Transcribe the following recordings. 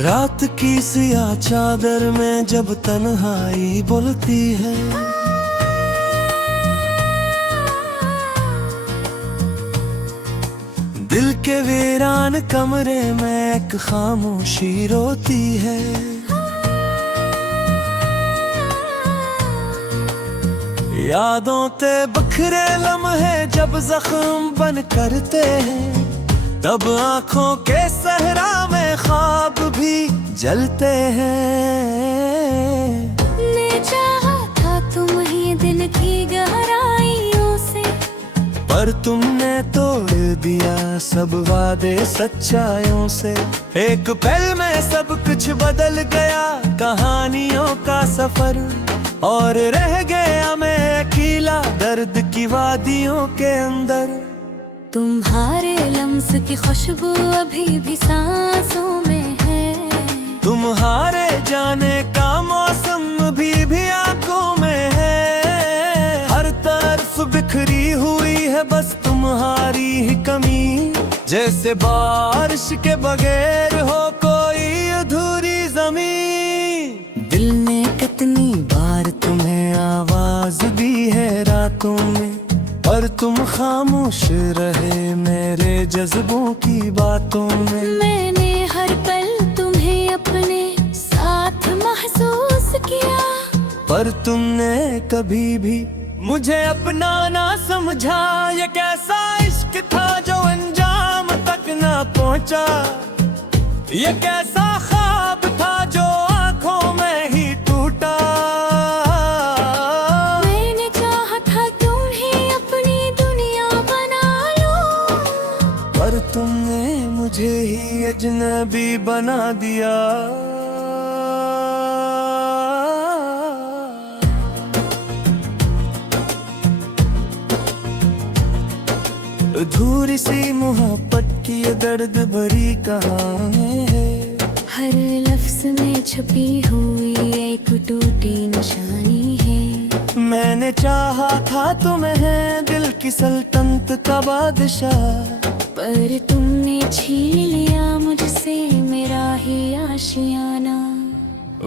रात की सियाह चादर में जब तन्हाई बोलती है, दिल के वीरान कमरे में एक खामोशी रोती है। यादों ते बखरे लम्हे जब जख्म बन करते हैं, तब आँखों के सहरा में ख्वाब भी जलते हैं। ने चाहा था तुम ही दिल की गहराइयों से, पर तुमने तोड़ दिया सब वादे सच्चाइयों से। एक पल में सब कुछ बदल गया, कहानियों का सफर, और रह गया मैं अकेला दर्द की वादियों के अंदर। तुम्हारे लम्स की खुशबू अभी भी सांसों में है, तुम्हारे जाने का मौसम भी आंखों में है। हर तरफ बिखरी हुई है बस तुम्हारी ही कमी, जैसे बारिश के बगैर हो कोई अधूरी जमीन। दिल ने कितनी बार तुम्हें आवाज दी है रातों में, पर तुम खामोश रहे मेरे जज्बों की बातों में। मैंने हर पल तुम्हें अपने साथ महसूस किया, पर तुमने कभी भी मुझे अपना ना समझा। ये कैसा इश्क था जो अंजाम तक ना पहुंचा, ये कैसा ख्वाब था जो आंखों में ही टूटा। मैंने चाहा था तुम ही अपनी दुनिया बना लो, पर तुमने मुझे ही अजनबी बना दिया। अधूरी सी मोहब्बत की ये दर्द भरी कहानी है, हर लफ्ज में छुपी हुई एक टूटी निशानी है। मैंने चाहा था तुम्हें दिल की सल्तनत का बादशाह, पर तुमने छीन लिया मुझसे मेरा ही आशियाना।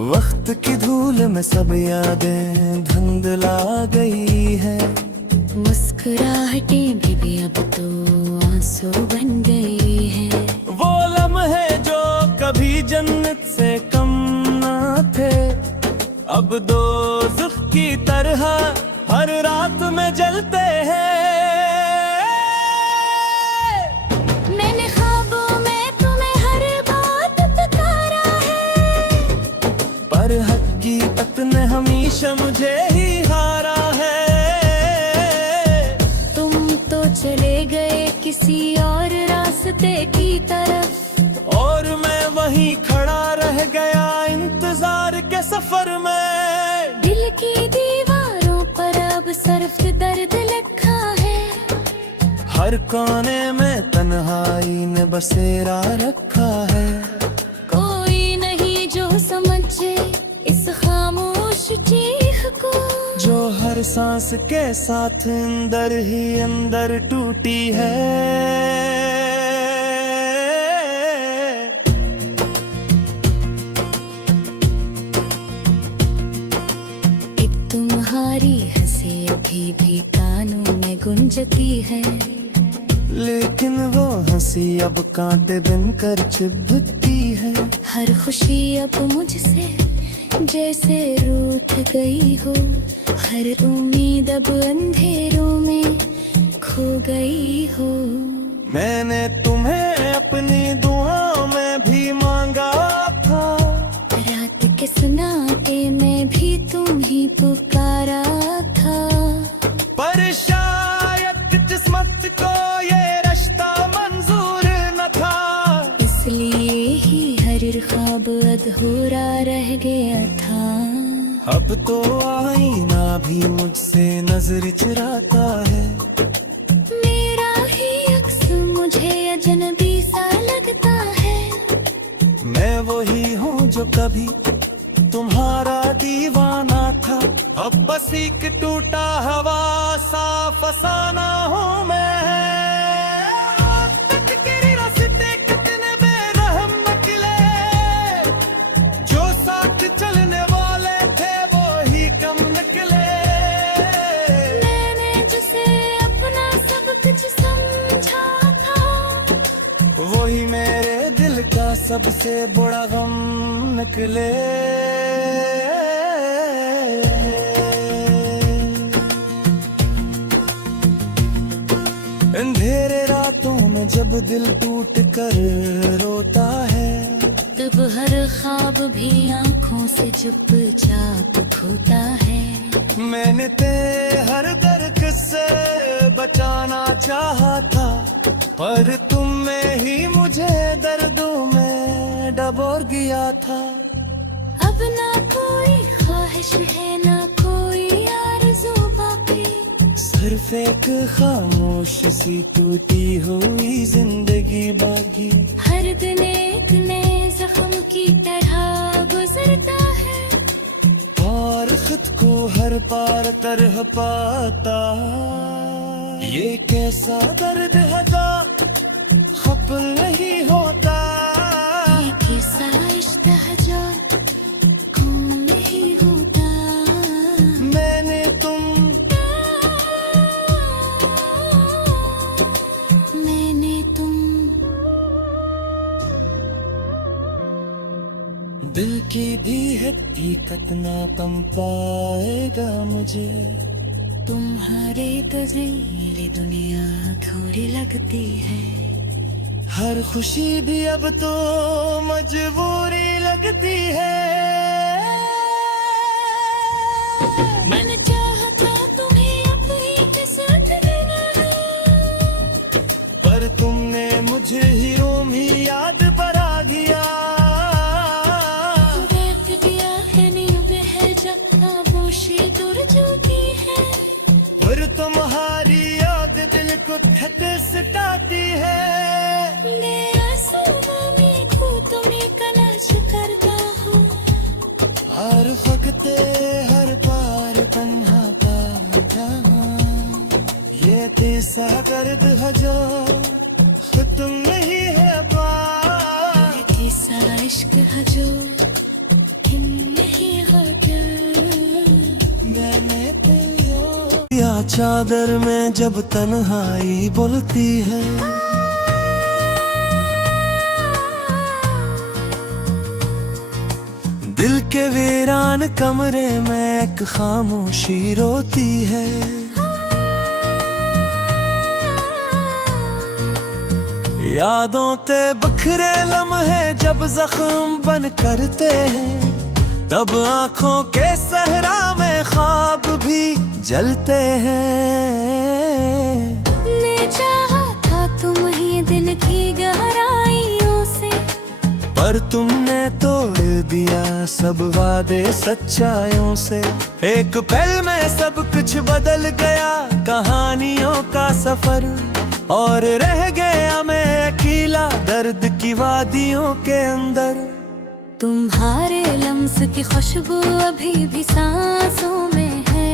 वक्त की धूल में सब यादें धुंधला गई है, मुस्कुराहटें भी अब तो आंसू बन गई है। वो लम्हे जो कभी जन्नत से कम ना थे, अब दोज़ख की तरह हर रात में जलते हैं। मैंने ख्वाबों में तुम्हें हर बात पुकारा है, पर हकीकत ने हमेशा मुझे ही हारा है। चले गए किसी और रास्ते की तरफ, और मैं वहीं खड़ा रह गया इंतजार के सफर में। दिल की दीवारों पर अब सिर्फ दर्द लिखा है, हर कोने में तन्हाई ने बसेरा रखा है। कोई नहीं जो समझे इस खामोश चीख को, जो हर सांस के साथ अंदर ही अंदर टूटी है। एक तुम्हारी हंसी अभी भी कानों में गुंजती है, लेकिन वो हंसी अब कांटे बिनकर चुभती है। हर खुशी अब मुझसे जैसे रूठ गई हो, हर उम्मीद अब अंधेरों में खो गई हो। मैंने तुम्हें अपनी दुआओं में भी मांगा था, रात के सन्नाटे में भी तुम ही पुकारा था, पर शायद किस्मत को ये रिश्ता मंजूर न था। इसलिए ही हर ख्वाब अधूरा रह गया था। अब तो आईना भी मुझसे नजर चुराता है, मेरा ही अक्स मुझे अजनबी सा लगता है। मैं वही हूँ जो कभी तुम्हारा दीवाना था, अब बस एक टूटा हवा सा फसाना हूँ मैं। सबसे बड़ा गम निकले। अंधेरे रातों में जब दिल टूट कर रोता है, तब हर ख्वाब भी आँखों से चुपचाप खोता है। मैंने ते हर दर्द से बचाना चाहा था, पर तुम में ही मुझे दर्दों में डबोर गया था। अब ना कोई ख्वाहिश है ना कोई आरज़ू बाकी, सिर्फ एक खामोश सी टूटी हुई जिंदगी बाकी। हर दिन एक नए जख्म की तरह गुजरता है, और खुद को हर पार तरह पाता। ये कैसा दर्द है जो खत्म नहीं होता, ये कैसा इश्क है जो खून नहीं होता। मैंने तुम दिल की भी हकीकत ना कम पाएगा मुझे। तुम्हारे तज़ीली दुनिया थोड़ी लगती है, हर खुशी भी अब तो मजबूरी लगती है। मैंने चाहा था तुम्हें अपनी के साथ देना है, पर तुमने मुझे ही रोम ही याद परा गया। पर तुम्हारी याद दिल को थक सताती है। मैं आंसुओं में खो तुम्हें कलश करता हूँ, हर वक्त हर पार तन्हा पाता। ये तेसा दर्द है जो तुम नहीं है पार, ये कैसा इश्क है जो तुम नहीं हो क्या। मैंने या चादर में जब तन्हाई बोलती है, दिल के वीरान कमरे में एक खामोशी रोती है। यादों ते बखरे लम्हे जब जख्म बन करते हैं, तब आँखों के सहरा में ख्वाब भी जलते हैं। मैं चाहा था तुम ही दिल की गहराइयों से, पर तुमने तोड़ दिया सब वादे सच्चाइयों से। एक पल में सब कुछ बदल गया, कहानियों का सफर, और रह गया मैं अकेला दर्द की वादियों के अंदर। तुम्हारे लम्स की खुशबू अभी भी सांसों में है,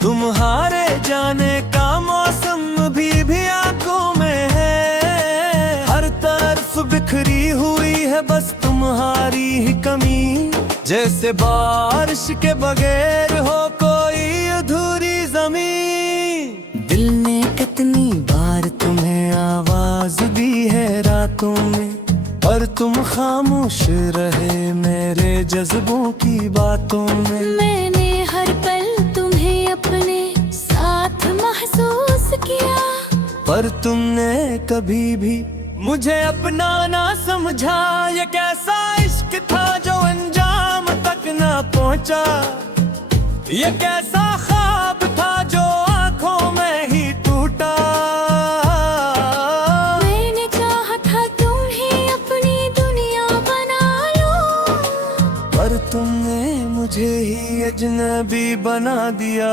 तुम्हारे जाने का मौसम भी आंखों में है। हर तरफ बिखरी हुई है बस तुम्हारी ही कमी, जैसे बारिश के बगैर हो कोई अधूरी जमीन। दिल ने कितनी बार तुम्हें आवाज दी है रातों में, पर तुम खामोश रहे मेरे जज्बों की बातों में। मैंने हर पल तुम्हें अपने साथ महसूस किया, पर तुमने कभी भी मुझे अपना ना समझा। ये कैसा इश्क था जो अंजाम तक ना पहुंचा, ये कैसा ख्वाब था जो आंखों में ही टूटा। मैंने चाहा था तुम ही अपनी दुनिया बना लो, पर तुमने मुझे ही अजनबी बना दिया।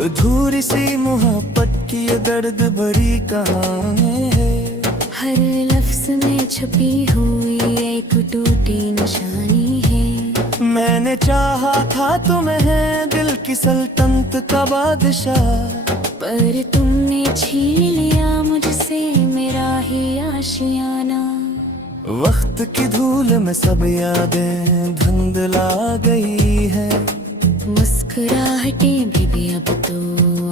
अधूरी सी मोहब्बत की ये दर्द भरी कहानी है, हर लफ्ज में छुपी हुई एक टूटी निशानी है। मैंने चाहा था तुम्हें दिल की सल्तनत का बादशाह, पर तुमने छीन लिया मुझसे मेरा ही आशियाना। वक्त की धूल में सब यादें धुंधला गई है, मुस्कुराहटें भी अब तो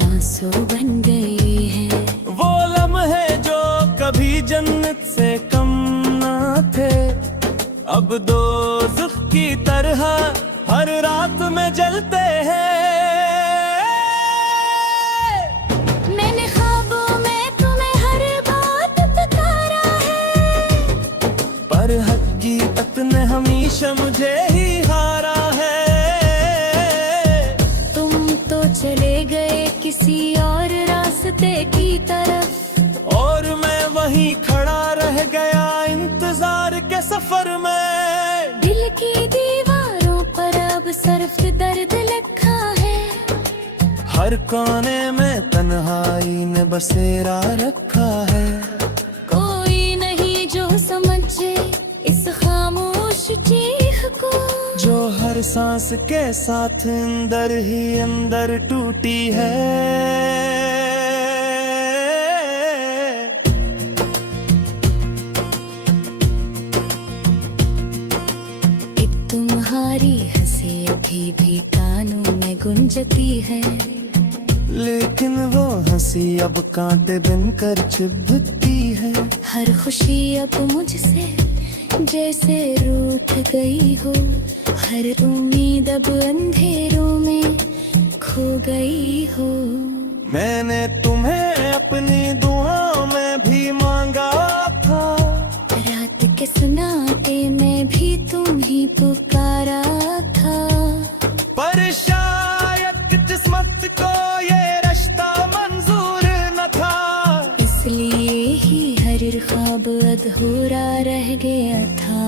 आंसू बन गई हैं। वो लम्हे जो कभी जन्नत से कम ना थे, अब दोज़ख की तरह हर रात में जलते हैं। मैंने ख्वाबों में तुम्हें हर बात पुकारा है, पर हकीकत ने हमेशा मुझे ही हारा है। तुम तो चले गए किसी और रास्ते की तरफ, और मैं वहीं खड़ा रह गया इंतजार के सफर में। दिल की दीवारों पर अब सिर्फ दर्द लिखा है, हर कोने में तन्हाई ने बसेरा रखा है। कोई नहीं जो समझे इस खामोश चीख को, जो हर सांस के साथ अंदर ही अंदर टूटी है। एक तुम्हारी हंसी अभी भी कानों में गुंजती है, लेकिन वो हंसी अब कांटे बनकर चुभती है। हर खुशी अब मुझसे जैसे रूठ गई हो, हर उम्मीद अब अंधेरों में खो गई हो। मैंने तुम्हें अपनी दुआओं में भी मांगा था, रात के सन्नाटे में भी तुम ही पुकारा था, पर शायद किस्मत को ये रिश्ता मंजूर न था। इसलिए ही हर ख्वाब अधूरा रह गया था।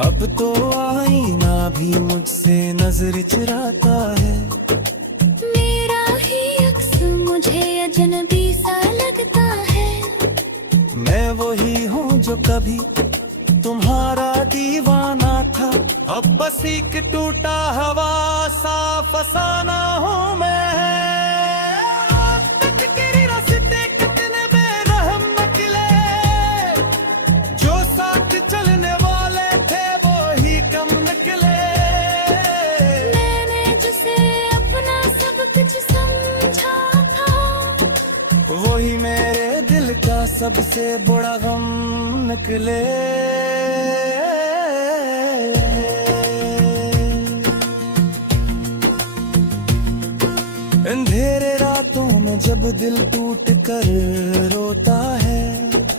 अब तो आईना भी मुझसे नजर चुराता है, मेरा ही अक्स मुझे अजनबी सा लगता है। मैं वही हूँ जो कभी तुम्हारा दीवाना था, अब बस एक टूटा हवा सा फसाना हूँ मैं। गिरी रास्ते कितने बेरहम निकले, जो साथ चलने वाले थे वो ही कम निकले। मैंने जिसे अपना सब कुछ समझा था, वही मेरे दिल का सबसे बड़ा गम निकले। अंधेरे रातों में जब दिल टूट कर रोता है,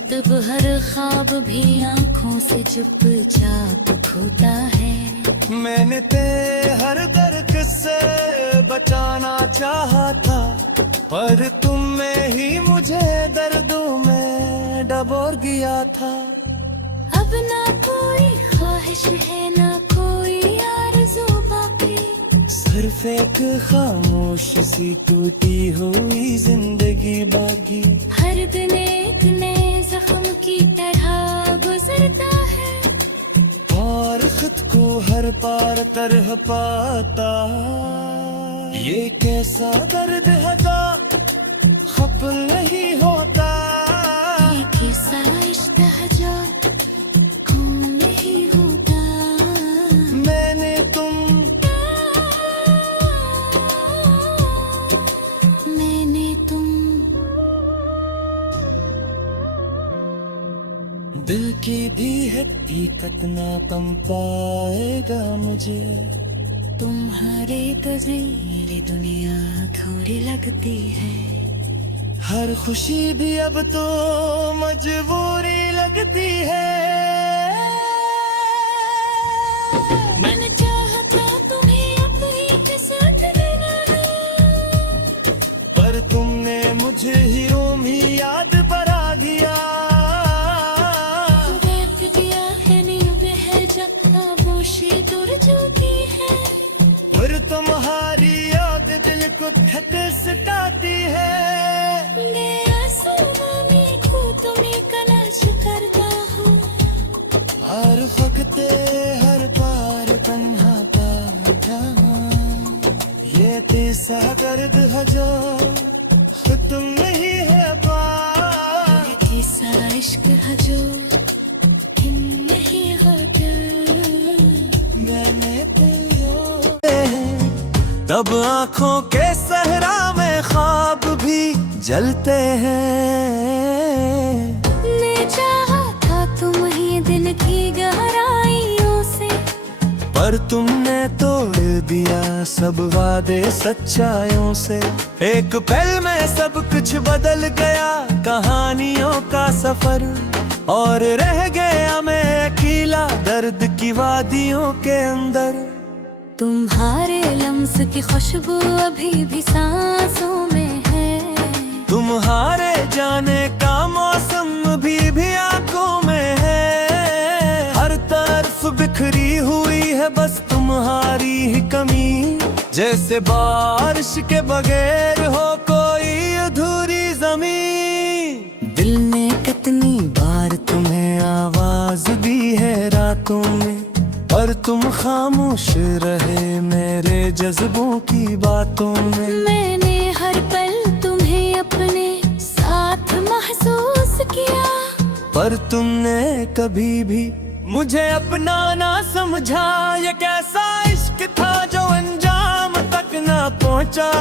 तब हर ख्वाब भी आंखों से चुपचाप खोता है। मैंने ते हर दर्द से बचाना चाहा था, पर तुम में ही मुझे दर्दों में डबोर गया था। अब ना कोई ख्वाहिश है ना कोई आरज़ू बाकी, सिर्फ एक खामोश सी टूटी हुई जिंदगी बाकी। हर दिन एक नए जख्म की तरह गुजरता है, और खुद को हर पार तरह पाता। ये कैसा दर्द है खत्म नहीं होता, ये कैसा इश्क है जो खून नहीं होता। मैंने तुम दिल की भी हकीकत ना कम पाएगा मुझे। तुम्हारे गजरे दुनिया थोड़ी लगती है, हर खुशी भी अब तो मजबूरी लगती है। मैंने चाहा था तुम्हें अपनी किस्मत देना है, पर तुमने मुझे ही रोम ही याद बरा गया। देख दिया है नींद है जब खामोशी दूर जाती है, पर तुम्हारी याद दिल को थक सताती है। तुम्हें कलाश करता हूँ, हर वक्त हर बार तन्हा पाता हूँ। ये तेसा दर्द है जो तुम नहीं है पार, ये कैसा इश्क है जो तुम नहीं होता। मैंने अब आंखों के सहरा में ख्वाब भी जलते हैं। ने चाहा था तुम ही दिल की गहराइयों से, पर तुमने तोड़ दिया सब वादे सच्चाइयों से। एक पल में सब कुछ बदल गया, कहानियों का सफर, और रह गया मैं अकेला दर्द की वादियों के अंदर। तुम्हारे लम्स की खुशबू अभी भी सांसों में है, तुम्हारे जाने का मौसम भी आंखों में है। हर तरफ बिखरी हुई है बस तुम्हारी ही कमी, जैसे बारिश के बगैर हो कोई अधूरी जमीन। दिल ने कितनी बार तुम्हें आवाज दी है रातों में, पर तुम खामोश रहे मेरे जज्बों की बातों में। मैंने हर पल तुम्हें अपने साथ महसूस किया, पर तुमने कभी भी मुझे अपना ना समझा। ये कैसा इश्क था जो अंजाम तक ना पहुंचा,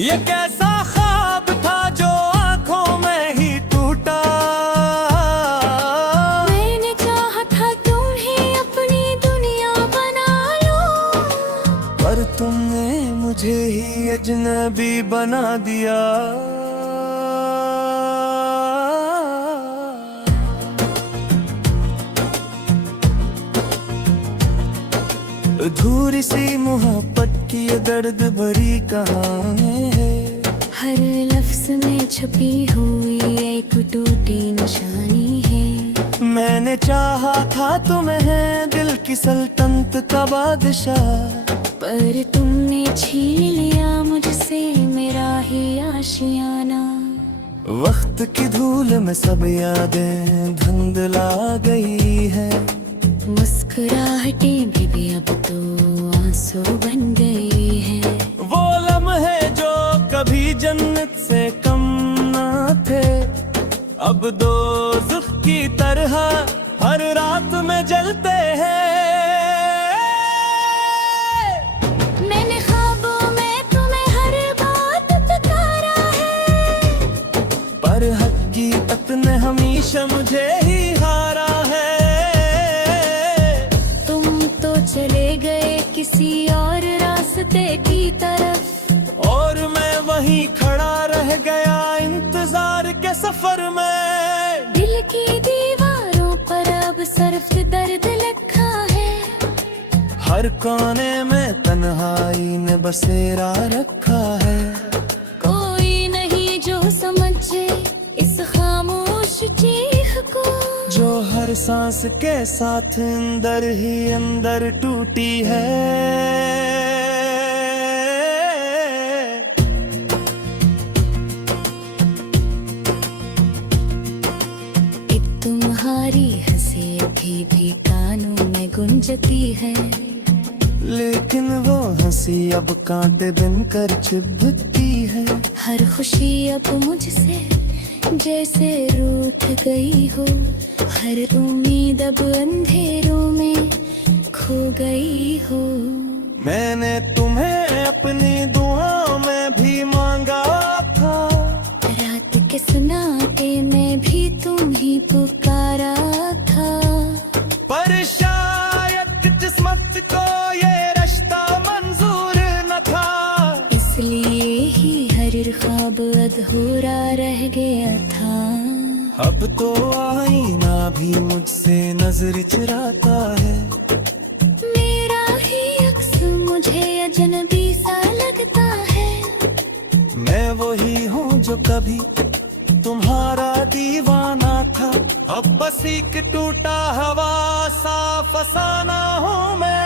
ये कैसा ख्वाब था जो आंखों में ही टूटा। मैंने चाहा था तुम ही अपनी दुनिया बना लो, पर तुमने मुझे ही अजनबी बना दिया। अधूरी सी मोहब्बत की ये दर्द भरी कहानी है, हर लफ्ज में छुपी हुई एक टूटी निशानी है। मैंने चाहा था तुम्हें दिल की सल्तनत का बादशाह, पर तुमने छीन लिया मुझसे मेरा ही आशियाना। वक्त की धूल में सब यादें धुंधला गई है, मुस्कुराहटें भी अब तो आंसू बन गई है। वो लम्हे जो कभी जन्नत से कम ना थे, अब दोज़ख की तरह हर रात में जलते हैं। मैंने ख्वाबों में तुम्हें हर बात पुकारा है, पर हकीकत ने हमेशा मुझे ही हारा है। चले गए किसी और रास्ते की तरफ, और मैं वहीं खड़ा रह गया इंतजार के सफर में। दिल की दीवारों पर अब सिर्फ दर्द लिखा है, हर कोने में तन्हाई ने बसेरा रखा है। कोई नहीं जो समझे इस खामोश चीख को, जो हर सांस के साथ अंदर ही अंदर टूटी है। एक तुम्हारी हंसी अभी भी कानों में गुंजती है, लेकिन वो हंसी अब कांटे बिनकर चुभती है। हर खुशी अब मुझसे जैसे रूठ गई हो, हर उम्मीद अब अंधेरों में खो गई हो। मैंने तुम्हें अपनी दुआओं में भी मांगा था, रात के सन्नाटे में भी तुम ही पुकारा था, पर शायद किस्मत को ये रिश्ता मंजूर न था। इसलिए ही हर ख्वाब अधूरा रह गया था। अब तो आईना भी मुझसे नजर चुराता है, मेरा ही अक्स मुझे अजनबी सा लगता है। मैं वही हूँ जो कभी तुम्हारा दीवाना था, अब बस एक टूटा हवा सा फसाना हूँ मैं।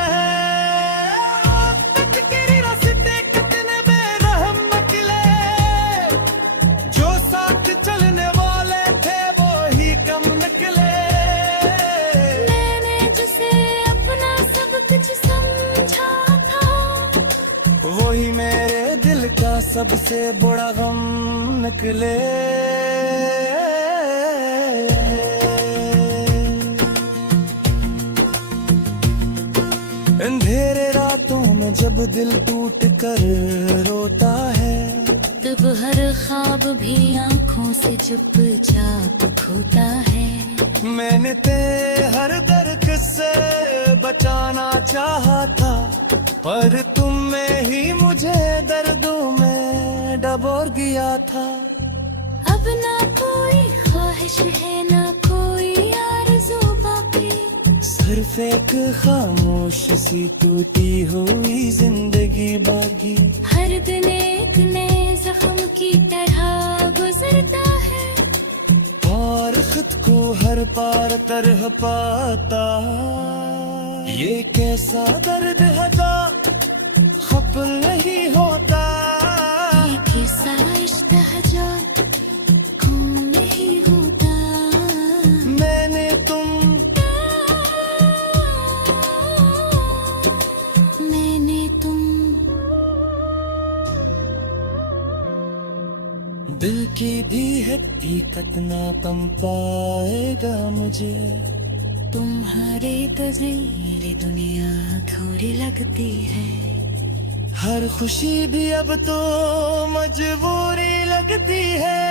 वही मेरे दिल का सबसे बड़ा गम निकले। अंधेरे रातों में जब दिल टूट कर रोता है, तब हर ख्वाब भी आंखों से चुपचाप खोता है। मैंने ते हर दर्द से बचाना चाहा था, पर तुम में ही मुझे दर्दों में डबोर गया था। अब ना कोई ख्वाहिश है ना कोई आरज़ू बाकी, सिर्फ एक खामोश सी टूटी हुई जिंदगी बाकी। हर दिन एक नए जख्म की तरह गुजरता है, और खुद को हर पार तरह पाता। ये कैसा दर्द है खत्म नहीं होता, ये कैसा इश्क है जो खून नहीं होता। मैंने तुम दिल की भी हकीकत ना पम पाएगा मुझे। तुम्हारे तस्वीर दुनिया थोड़ी लगती है, हर खुशी भी अब तो मजबूरी लगती है।